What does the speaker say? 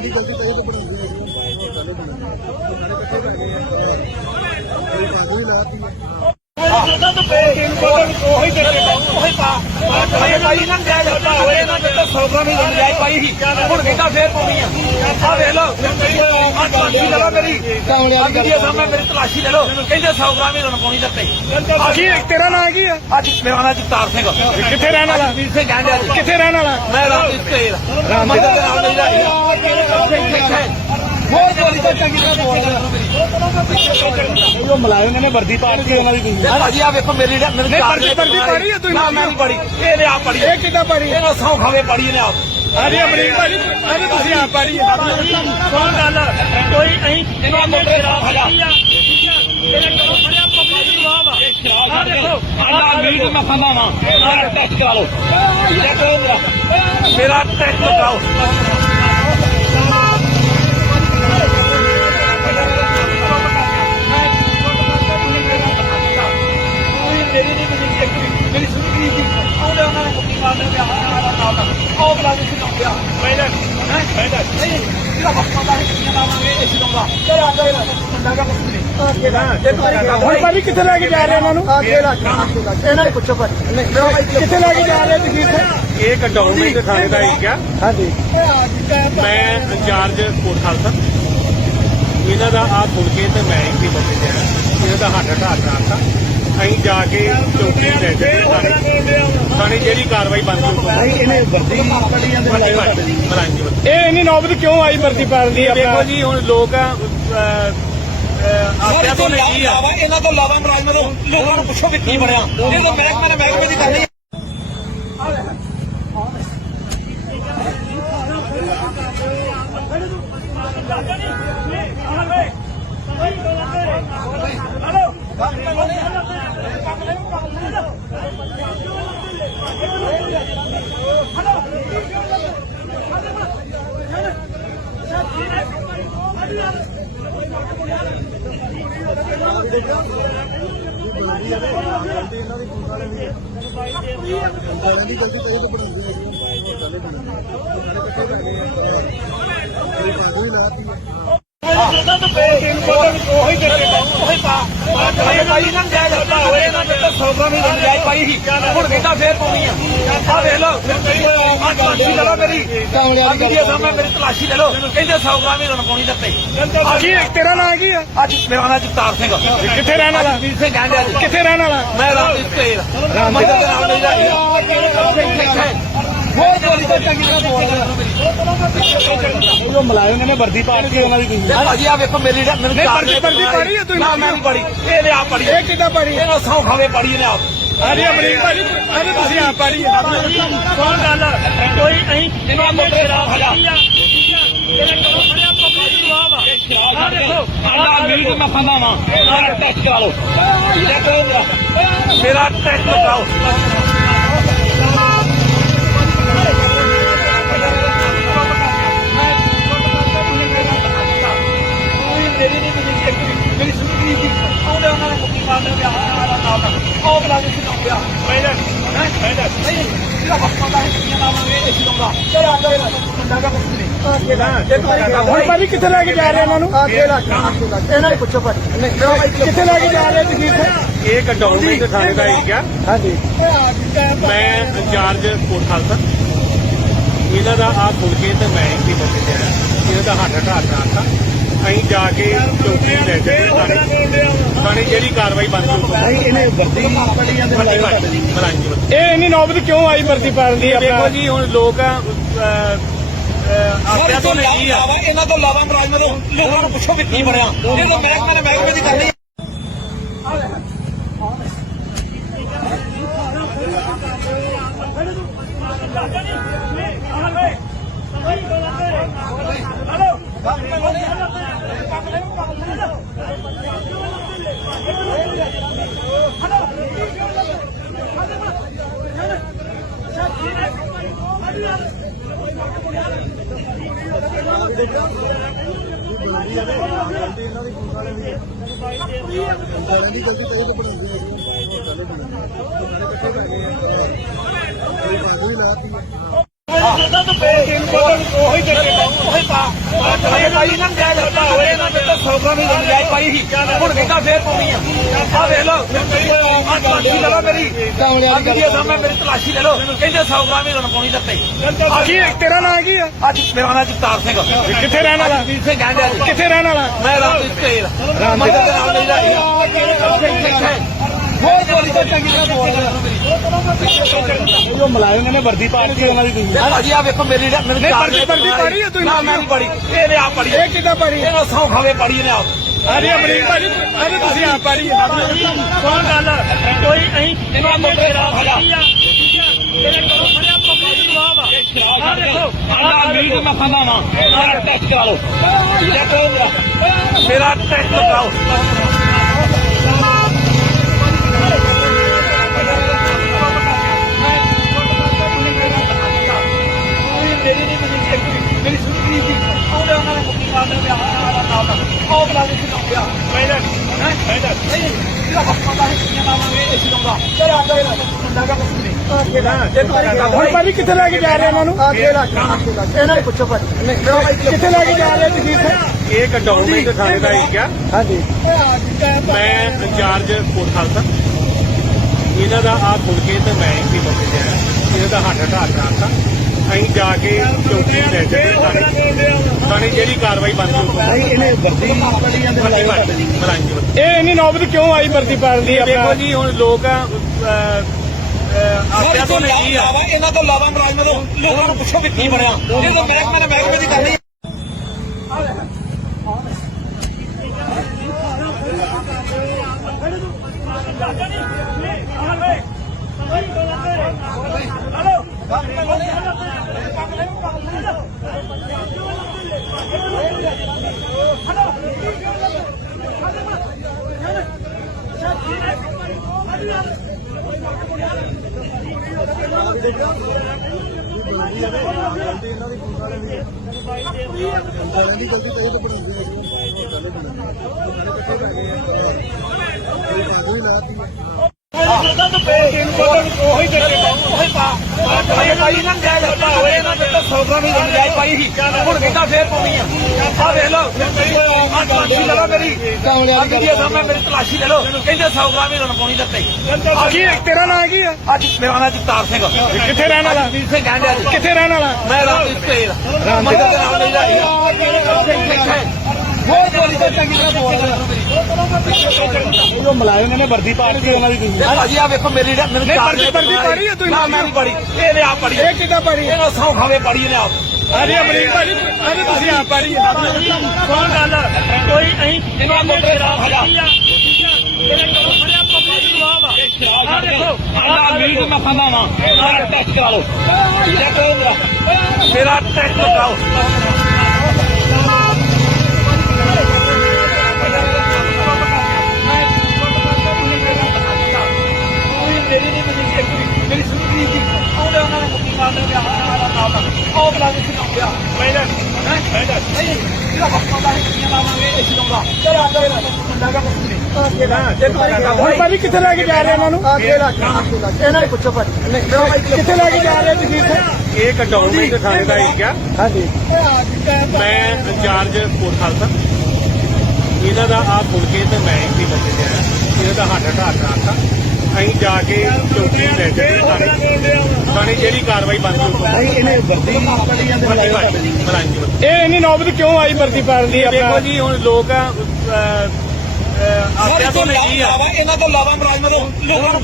ਜਲਦੀ ਦੀ ਗਲਤੀ ਤਾਂ ਇਹ ਤਾਂ ਬਣਾਉਂਦੇ ਆ ਗਾਣੇ ਬਣਾਉਂਦੇ ਆ ਇਕੱਠੇ ਪੈ ਗਏ ਆ ਕੋਈ ਬਾਦੂ ਦੇ ਮੈਂ ਭਾਈ ਨਾ ਜਾਇ ਲੱਗਾ ਹੋਏ ਨਾ ਤੇ 100 ਗ੍ਰਾਮ ਹੀ ਜਾਇ ਪਾਈ ਸੀ ਹੁਣ ਕਹਿੰਦਾ ਫੇਰ ਪਾਉਣੀ ਆ ਆ ਵੇਖ ਲਓ ਆ ਤਲਾਸ਼ੀ ਲੈ ਲਓ ਮੇਰੀ ਅੱਜ ਦੀ ਸਾਹਮਣੇ ਮੇਰੀ ਤਲਾਸ਼ੀ ਲੈ ਲਓ ਕਹਿੰਦੇ 100 ਗ੍ਰਾਮ ਹੀ ਪਾਉਣੀ ਦਿੱਤੇ ਕੀ ਤੇਰਾ ਨਾਂ ਕੀ ਆ? ਅੱਜ ਮੇਰਾ ਨਾਮ ਜਗਤਾਰ ਸਿੰਘ ਕਿੱਥੇ ਰਹਿਣ ਵਾਲਾ? ਵੀਰ ਸਿੰਘ ਕਹਿੰਦੇ ਅੱਜ ਕਿੱਥੇ ਰਹਿਣ ਵਾਲਾ? ਮੈਂ ਰਾਤ ਇਸ ਤੇ ਮਦਦ ਦੇ ਨਾਲ ਨਹੀਂ ਰਹੀ ਜਲਦੀ ਤੋਂ ਚੰਗੀ ਤਰ੍ਹਾਂ ਬੋਲ ਉਹ ਮਲਾਇਮ ਨੇ ਵਰਦੀ ਪਾ ਕੇ ਉਹਨਾਂ ਦੀ ਤੁਸੀਂ। ਭਾਜੀ ਆ ਵੇਖੋ ਮੇਰੀ ਮੇਰੀ ਵਰਦੀ- ਵਰਦੀ ਪਾੜੀ ਆ ਤੁਸੀਂ? ਨਾ ਨਹੀਂ ਪੜੀ। ਇਹ ਨੇ ਆਪ ਪੜੀ। ਇਹ ਕਿੱਦਾਂ ਪੜੀ? ਇਹਨਾਂ ਸੌ ਖਾਵੇ ਪੜੀ ਇਹਨੇ ਆਪ। ਅਰੇ ਅਮਰੀਕ ਭਾਜੀ ਅਰੇ ਤੁਸੀਂ ਆਪ ਪੜੀ ਕੌਣ ਗੱਲ। ਕੋਈ ਅਹੀਂ ਇਹਨਾਂ ਨੂੰ ਖਰਾਬ ਹੈਗਾ ਤੇਰੇ ਕੋਲ ਪੱਪੀ ਦੀ ਜਵਾਬ ਆ। ਆ ਦੇਖੋ। ਆਹ ਮੀਟ ਮੈਂ ਖਾਂਦਾ ਵਾਂ ਮੇਰਾ ਟੈਸਟ ਕਰਾ ਲਓ। ਮੇਰਾ ਟੈਸਟ ਕਰਾਓ ਮੇਰੀ ਨਹੀਂ ਮੇਰੀ ਇੱਕ ਵੀ ਮੇਰੀ ਸੁਣੀ ਨਹੀਂ ਸੀ ਉਹਦੇ ਉਹਨਾਂ ਨੇ ਕੁੱਤੀ ਮਾਰ ਦੇ ਆਹ ਨਾਲ ਦਾ ਉਹ ਬਲਾ ਦੇ ਸੀ ਪਿਆ ਪਹਿਲਾਂ ਹੈ ਪਹਿਲਾਂ ਨਹੀਂ ਇਹਦਾ ਹੱਥਾਂ ਦਾ ਕਿੰਨਾ ਲਾਵਾਂਗੇ ਇਸ ਨੂੰ ਤੇ ਆ ਜਾ ਬੰਦਾ ਦਾ ਕੁਝ ਨਹੀਂ ਇਹ ਤਾਂ ਹੁਣ ਭਾਜੀ ਕਿੱਥੇ ਲੈ ਕੇ ਜਾ ਰਹੇ ਇਹਨਾਂ ਨੂੰ? ਅੱਗੇ ਰੱਖ ਅੱਗੇ ਰੱਖ ਇਹਨਾਂ ਨੇ ਪੁੱਛੋ ਪਰ ਨਹੀਂ ਮੇਰਾ ਭਾਈ ਕਿੱਥੇ ਲੈ ਕੇ ਜਾ ਰਹੇ ਤੁਸੀਂ ਇੱਥੇ? ਇਹ ਕੰਟਰੋਲਮੈਂਟ ਥਾਣੇ ਦਾ ਏਰੀਆ ਹਾਂਜੀ। ਮੈਂ ਇੰਚਾਰਜ ਸਪੋਰਟ ਖਾਲਸਾ। ਇਹਨਾਂ ਦਾ ਆ ਸੁਣ ਕੇ ਤੇ ਮੈਂ ਇੱਥੇ ਬੰਦੇ ਜਾਣਾ ਇਹਨਾਂ ਦਾ ਹੱਥ ਢਾਹ ਕਰਾਤਾ। ਅਸੀਂ ਜਾ ਕੇ ਚੌਕੀ ਲੈ ਕੇ ਥਾਣੇ। ਥਾਣੇ ਜਿਹੜੀ ਕਾਰਵਾਈ ਬਣਦੀ ਉਹ ਭਾਈ ਇਹਨੇ ਵਰਦੀ ਪੜੀ ਜਾਂਦੇ ਮਲਾਈ ਤੁਹਾਡੇ ਦੀ ਮਰਾਂਜੀ ਇਹ ਇੰਨੀ ਨੌਬਤ ਕਿਉਂ ਆਈ ਵਰਦੀ ਪਾਉਣ ਦੀ ਦੇਖੋ ਜੀ ਹੁਣ ਲੋਕ ਆ, ਅਹ, ਅਹ, ਤੋਂ ਨਹੀਂ ਇਹਨਾਂ ਤੋਂ ਇਲਾਵਾ ਮੁਲਾਜ਼ਮਾਂ ਤੋਂ ਲੋਕਾਂ ਨੂੰ ਪੁੱਛੋ ਕਿ ਕੀ ਬਣਿਆ। ਇਹ ਤਾਂ ਮਹਿਕਮੇ ਨੇ ਮਹਿਕਮੇ ਦੀ ਕਰਨੀ ਗਾਣੇ ਦੀ ਗਲਤੀ ਤਾਂ ਇਹ ਤਾਂ ਬਣਾਉਂਦੇ ਆ ਗਾਣੇ ਬਣਾਉਂਦੇ ਆ ਇਕੱਠੇ ਪੈ ਗਏ ਆ ਕੋਈ ਬਾਦੂ ਹੀ ਲਾਤੀ ਉਹੀ ਦੇ ਮੈਂ ਭਾਈ ਨਾ ਜਾਇ ਲੱਗਾ ਹੋਏ ਨਾ ਤੇ 100 ਗ੍ਰਾਮ ਹੀ ਜਾਇ ਪਾਈ ਸੀ ਹੁਣ ਕਹਿੰਦਾ ਫੇਰ ਪਾਉਣੀ ਆ ਆ ਵੇਖ ਲਓ ਆ ਤਲਾਸ਼ੀ ਲੈ ਲਓ ਮੇਰੀ ਅੱਜ ਦੀ ਸਾਹਮਣੇ ਮੇਰੀ ਤਲਾਸ਼ੀ ਲੈ ਲਓ ਕਹਿੰਦੇ 100 ਗ੍ਰਾਮ ਹੀ ਪਾਉਣੀ ਦਿੱਤੇ ਕੀ ਤੇਰਾ ਨਾਂ ਕੀ ਆ ਅੱਜ ਮੇਰਾ ਨਾਮ ਜਗਤਾਰ ਸਿੰਘ ਕਿੱਥੇ ਰਹਿਣ ਵਾਲਾ ਵੀਰ ਸਿੰਘ ਕਹਿੰਦੇ ਅੱਜ ਕਿੱਥੇ ਰਹਿਣ ਵਾਲਾ ਮੈਂ ਰਾਤ ਇਸ ਤੇ ਮਦਦ ਦੇ। ਨਾਲ ਨਹੀਂ ਰਹੀ ਬਹੁਤ ਜਲਦੀ ਤੋਂ ਚੰਗੀ ਤਰ੍ਹਾਂ ਬੋਲ ਉਹ ਮਲਾਇਮ ਨੇ ਵਰਦੀ ਪਾ ਕੇ ਉਹਨਾਂ ਦੀ ਤੁਸੀਂ ਭਾਜੀ ਆ ਵੇਖੋ ਮੇਰੀ ਮੇਰੀ ਨਹੀਂ, ਵਰਦੀ- ਵਰਦੀ ਪੜੀ ਆ ਤੁਸੀਂ? ਨਾ ਮੈਂ ਨਹੀਂ ਪੜੀ ਇਹ ਨੇ ਆਪ ਪੜੀ ਇਹ ਕਿੱਦਾਂ ਪੜੀ ਇਹਨਾਂ ਸੌ ਖਾਵੇ ਪੜੀ ਇਹਨੇ ਆਪ ਅਰੇ ਅਮਰੀਕ ਭਾਜੀ ਅਰੇ ਤੁਸੀਂ ਆਪ ਪੜੀ ਕੌਣ ਗੱਲ ਕੋਈ ਅਹੀਂ ਇਹਨਾਂ ਨੂੰ ਖਰਾਬ ਹੈਗਾ ਤੇਰੇ ਕੋਲ ਖੜਿਆ ਪੱਪੀ ਦੀ ਜਵਾਬ ਆ ਆ ਦੇਖੋ ਆਹ ਮੀਟ ਮੈਂ ਖਾਂਦਾ ਵਾਂ ਮੇਰਾ ਟੈਸਟ ਕਰਾ ਲਓ ਮੇਰਾ ਮੇਰਾ ਟੈਸਟ ਕਰਾਓ ਹੁਣ ਭਾਜੀ ਕਿੱਥੇ ਲੈ ਕੇ ਜਾ ਰਹੇ ਇਹਨਾਂ ਨੂੰ? ਇਹਨਾਂ ਨੇ ਪੁੱਛੋ ਭਾਈ ਕਿੱਥੇ ਲੈ ਕੇ ਜਾ ਰਹੇ ਤੁਸੀਂ ਇੱਥੇ? ਇਹ ਕੰਟਰੋਲਮੈਂਟ ਥਾਣੇ ਦਾ ਏਰੀਆ ਹਾਂਜੀ। ਮੈਂ ਇੰਚਾਰਜ ਸਪੋਰਟ ਖਾਲਸਾ। ਇਹਨਾਂ ਦਾ ਆ ਸੁਣ ਕੇ ਤੇ ਮੈਂ ਇੱਥੇ ਬੰਦੇ ਜਾਣਾ ਇਹਨਾਂ ਦਾ ਹੱਥ ਢਾਹ ਕਰਾਤਾ ਅਸੀਂ ਜਾ ਕੇ ਚੌਕੀ ਲੈ ਕੇ ਥਾਣੇ। ਥਾਣੇ ਜਿਹੜੀ ਕਾਰਵਾਈ ਬਣਦੀ ਉਹ ਭਾਈ ਇਹਨੇ ਵਰਦੀ ਪੜੀ ਜਾਂਦੇ ਮਲਾਈ ਤੁਹਾਡੇ ਦੀ ਮਰਾਂਜੀ ਇਹ ਇੰਨੀ ਨੌਬਤ ਕਿਉਂ ਆਈ ਵਰਦੀ ਪਾਉਣ ਦੀ ਦੇਖੋ ਆਪਣਾ? ਜੀ ਹੁਣ ਲੋਕ ਆਪਿਆ ਤੋਂ ਨਹੀਂ ਆ। ਇਹਨਾਂ ਤੋਂ ਲਾਵਾ ਮੁਲਾਜ਼ਮਾਂ ਤੋਂ ਲੋਕਾਂ ਨੂੰ ਪੁੱਛੋ ਕਿ ਕੀ ਬਣਿਆ। ਇਹ ਤਾਂ ਮਹਿਕਮੇ ਨੇ ਮਹਿਕਮੇ ਦੀ ਕਰਨੀ ਗਾਣੇ ਦੀ ਗਲਤੀ ਤਾਂ ਇਹ ਆ ਆ ਪੈ ਆ ਉਹੀ ਦੇ ਕੇ ਅਜੇ ਪਾਈ ਨਾ ਜਾਇਜ਼ ਹੱਤਾ ਹੋਏ ਇਹਨਾਂ ਤੇ 100 ਗ੍ਰਾਮ ਹੀ ਜਾਇਜ਼ ਪਾਈ ਸੀ ਹੁਣ ਕਿਤਾ ਫੇਰ ਪਾਉਣੀ ਆ ਆ ਵੇਖ ਲਓ ਆ ਤਲਾਸ਼ੀ ਲੈ ਲਓ ਮੇਰੀ। ਅੱਜ ਦੀ ਸਾਹਮਣੇ ਮੇਰੀ ਤਲਾਸ਼ੀ ਲੈ ਲਓ। ਕਹਿੰਦੇ 100 ਗ੍ਰਾਮ ਹੀ ਤੁਹਾਨੂੰ ਪਾਉਣੀ ਦਿੱਤੇ। ਕੀ ਤੇਰਾ ਨਾਂ ਕੀ ਆ? ਅੱਜ ਮੇਰਾ ਨਾਮ ਜਗਤਾਰ ਸਿੰਘ ਕਿੱਥੇ ਰਹਿਣ ਵਾਲਾ? ਵੀਰ ਸਿੰਘ ਕਹਿੰਦੇ ਅੱਜ ਕਿੱਥੇ ਰਹਿਣ ਵਾਲਾ? ਮੈਂ ਰਾਤ ਤੇਲ ਮਦਦ ਦੇ ਨਹੀਂ ਰਹੀ ਬਹੁਤ ਬੋਲੀ ਤਾਂ ਚੰਗੀ ਤਰ੍ਹਾਂ ਬੋਲ ਜੋ ਮਲਾਇਮ ਨੇ ਵਰਦੀ ਪਾੜੀ ਉਹਨਾਂ ਦੀ ਤੁਸੀਂ ਭਾਜੀ ਆ ਵੇਖੋ ਮੇਰੀ ਮੈਨੂੰ ਨਹੀਂ, ਚਾਰ ਵਰਦੀ- ਵਰਦੀ ਪਾੜੀ ਹੈ ਤੁਸੀਂ? ਨਾ ਮੈਂ ਨਹੀਂ ਪੜੀ ਇਹਨੇ ਆਪ ਪੜੀ ਇਹ ਕਿੱਦਾਂ ਪਾੜੀ ਇਹਨੂੰ ਸੌ ਖਾਵੇ ਪੜੀ ਇਹਨੇ ਆਪ ਅਰੇ ਅਮਰੀਕ ਭਾਜੀ ਅਰੇ ਤੁਸੀਂ ਆਪ ਪਾੜੀ ਕੌਣ ਗੱਲ ਕੋਈ ਅਹੀਂ ਇਹਨੂੰ ਆਪ ਖਰਾਬ ਹੋ ਜਾ ਤੇਰੇ ਕੋਲ ਖੜਿਆ ਪਬਲਿਕ ਜਵਾਬ ਆ ਆ ਦੇਖੋ ਆਹ ਮੀਟ ਮੈਂ ਖਾਂਦਾ ਵਾਂ ਮੇਰਾ ਟੈਸਟ ਕਰਾ ਲਓ ਚੈੱਕ ਕਰੋ ਮੇਰਾ ਮੇਰਾ ਟੈਸਟ ਕਰਾਓ ਮੇਰੀ ਨਹੀਂ ਮੇਰੀ ਇੱਕ ਮੇਰੀ ਸੁਣੀ ਸੀ ਉਹਦੇ ਉਹਨਾਂ ਨੇ ਮੁੱਕੀ ਮਾਰ ਦੇ ਆਹ ਨਾਮ ਉਹ ਬਲਾ ਦੇ ਸੀ ਗਿਆ ਮੈਂ ਹੈ ਮੈਂ ਨਹੀਂ ਇਹਦਾ ਹੱਥਾਂ ਹੈ ਕਿੰਨਾ ਮਾਵਾਂਗੇ ਇਹ ਸੀ ਦਊਂਗਾ ਚਲ ਆ ਜਾ ਇਹਦਾ ਮੁੰਡਾ ਦਾ ਕੁਝ ਨਹੀਂ ਇਹ ਤਾਂ ਹੁਣ ਭਾਜੀ ਕਿੱਥੇ ਲੈ ਕੇ ਜਾ ਰਹੇ ਉਹਨਾਂ ਨੂੰ? ਇਹਨਾਂ ਨੂੰ ਪੁੱਛੋ ਭਾਜੀ। ਨਹੀਂ ਮੇਰਾ ਮਾਈਕ ਕਿੱਥੇ ਲੈ ਕੇ ਜਾ ਰਹੇ ਤੁਸੀਂ ਇੱਥੇ? ਇਹ ਕੰਟਰੋਲਮੈਂਟ ਥਾਣੇ ਦਾ ਹਾਂਜੀ। ਮੈਂ ਇੰਚਾਰਜ ਕੋਟ ਖਾਲਸਾ। ਇਹਨਾਂ ਦਾ ਆ ਸੁਣ ਕੇ ਤੇ ਮੈਂ ਮੌਕੇ ਤੇ ਆਇਆ ਇਹਨਾਂ ਦਾ ਹੱਥ ਹਟਾ ਕਰਾਤਾ ਅਸੀਂ ਜਾ ਕੇ ਚੌਕੀ ਲੈ ਚੱਲੇ ਥਾਣੇ ਥਾਣੇ ਜਿਹੜੀ ਕਾਰਵਾਈ ਬਣਦੀ ਉਹ ਭਾਈ ਇਹਨੇ ਵਰਦੀ ਪੜੀ ਜਾਂਦੇ ਮਲਾਈ ਮਲਾਈ ਮਲਾਈ ਮਲਾਈ ਇਹ ਇੰਨੀ ਨੌਬਤ ਕਿਉਂ ਆਈ ਵਰਦੀ ਪਾੜਨ ਦੀ? ਦੇਖੋ ਆਪਣਾ ਜੀ ਹੁਣ ਲੋਕ ਆ ਆਪਿਆ ਤੋਂ ਨਹੀਂ ਆ। ਇਹਨਾਂ ਤੋਂ ਲਾਵਾ ਮੁਲਾਜ਼ਮਾਂ ਤੋਂ ਲੋਕਾਂ ਨੂੰ ਪੁੱਛੋ ਕਿ ਕੀ ਬਣਿਆ। ਇਹ ਤਾਂ ਮਹਿਕਮੇ ਨੇ ਮਹਿਕਮੇ ਦੀ ਕਰਨੀ ਨਹੀਂ ਗਲਤੀ ਤਾਂ ਇਹ ਤਾਂ ਬਣਾਉਂਦੇ ਆ ਚੱਲੇ ਬਣਾਉਂਦੇ ਇਕੱਠੇ ਪੈ ਦਿੱਤੇ ਪਾ ਅਜੇ ਪਾਈ ਨਾ ਜਾਇਜ਼ ਹੱਤਾ ਹੋਏ ਇਹਨਾਂ ਤੇ 100 ਗ੍ਰਾਮ ਹੀ ਜਾਇਜ਼ ਪਾਈ ਸੀ ਹੁਣ ਕਿਤਾ ਫੇਰ ਪਾਉਣੀ ਆ। ਆ ਵੇਖ ਲਓ ਆ ਤਲਾਸ਼ੀ ਲੈ ਲਓ ਮੇਰੀ ਅੱਜ ਦੀ ਸਾਹਮਣੇ ਮੇਰੀ ਤਲਾਸ਼ੀ ਲੈ ਲਓ ਕਹਿੰਦੇ 100 ਗ੍ਰਾਮ ਹੀ ਤੁਹਾਨੂੰ ਪਾਉਣੀ ਦਿੱਤੇ ਕੀ ਤੇਰਾ ਨਾਂ ਕੀ ਆ ਅੱਜ ਮੇਰਾ ਨਾਮ ਜਗਤਾਰ ਸਿੰਘ ਕਿੱਥੇ ਰਹਿਣ ਵਾਲਾ ਸਿੰਘ ਕਹਿੰਦੇ ਕਿੱਥੇ ਰਹਿਣ ਵਾਲਾ ਮੈਂ ਰਾਤ ਤੇਲ ਮਦਦ ਦੇ ਨਾਲ ਨਹੀਂ ਰਹੀ ਬਹੁਤ ਬੋਲੀ ਤਾਂ ਚੰਗੀ ਤਰ੍ਹਾਂ ਬੋਲ ਜੋ ਮਲਾਇਮ ਨੇ ਵਰਦੀ ਪਾੜੀ ਉਹਨਾਂ ਦੀ ਤੁਸੀਂ। ਭਾਜੀ ਆ ਵੇਖੋ ਮੇਰੀ ਨਹੀਂ, ਚਾਰ ਵਰਦੀ- ਵਰਦੀ ਪੜ੍ਹੀ ਹੈ ਤੁਸੀਂ? ਨਾ ਮੈਂ ਨਹੀਂ ਪੜੀ। ਇਹਨੇ ਆਪ ਪੜੀ। ਇਹ ਕਿੱਦਾਂ ਪਾੜੀ? ਇਹਨੂੰ ਸੌ ਖਾਵੇ ਪੜੀ ਇਹਨੇ ਆਪ ਅਰੇ ਅਮਰੀਕ ਭਾਜੀ ਅਰੇ ਤੁਸੀਂ ਆਪ ਪਾੜੀ। ਕੌਣ ਗੱਲ। ਕੋਈ ਅਹੀਂ ਇਹਨੂੰ ਆਪ ਖਰਾਬ ਹੋ ਜਾ। ਤੇਰੇ ਕੋਲ ਖੜਿਆ ਪਬਲਿਕ ਜਵਾਬ ਆ। ਆ ਦੇਖੋ। ਆਹ ਮੀਟ ਮੈਂ ਖਾਂਦਾ ਵਾਂ ਮੇਰਾ ਟੈਸਟ ਕਰਾ ਲਓ। ਮੇਰਾ ਮੇਰਾ ਟੈਸਟ ਕਰਾਓ ਮੇਰੀ ਨਹੀਂ ਮੇਰੀ ਇੱਕ ਮੇਰੀ ਸੁਣੀ ਸੀ ਉਹਦੇ ਉਹਨਾਂ ਨੇ ਮੁੱਕੀ ਮਾਰ ਦੇ ਆਹ ਨਾਮ ਉਹ ਬਲਾ ਦੇ ਸੀ ਗਿਆ ਮੈਂ ਹੈ ਮੈਂ ਨਹੀਂ ਇਹਦਾ ਹੈ ਆ ਮੁੰਡਾ ਦਾ ਕੁਝ ਨਹੀਂ ਇਹ ਤਾਂ ਹੁਣ ਭਾਜੀ ਕਿੱਥੇ ਲੈ ਕੇ ਜਾ ਰਹੇ ਉਹਨਾਂ ਨੂੰ? ਇਹਨਾਂ ਨੂੰ ਪੁੱਛੋ ਭਾਜੀ। ਨਹੀਂ ਮੇਰਾ ਮਾਈਕ ਕਿੱਥੇ ਲੈ ਕੇ ਜਾ ਰਹੇ ਤੁਸੀਂ ਇੱਥੇ? ਇਹ ਥਾਣੇ ਦਾ ਏਰੀਆ। ਹਾਂਜੀ। ਮੈਂ ਇੰਚਾਰਜ ਕੋਟ ਖਾਲਸਾ। ਇਹਨਾਂ ਦਾ ਆ ਸੁਣ ਕੇ ਤੇ ਮੈਂ ਮੌਕੇ ਤੇ ਆਇਆ। ਇਹਨਾਂ ਦਾ ਹੱਥ ਹਟਾ ਕਰਾਤਾ ਅਸੀਂ ਜਾ ਕੇ ਚੌਕੀ ਲੈ ਚੱਲੇ ਥਾਣੇ ਥਾਣੇ ਜਿਹੜੀ ਕਾਰਵਾਈ ਬਣਦੀ ਉਹ ਭਾਈ ਇਹਨੇ ਵਰਦੀ ਪੜੀ ਜਾਂਦੇ ਇਹ ਇੰਨੀ ਨੌਬਤ ਕਿਉਂ ਆਈ ਵਰਦੀ ਪਾੜਨ ਦੀ ਦੇਖੋ ਆਪਣਾ ਜੀ ਹੁਣ ਲੋਕ ਆ ਆਪਿਆ ਤੋਂ ਨਹੀਂ ਆ? ਇਹਨਾਂ ਤੋਂ ਲਾਵਾ ਮੁਲਾਜ਼ਮਾਂ ਤੋਂ ਲੋਕਾਂ ਨੂੰ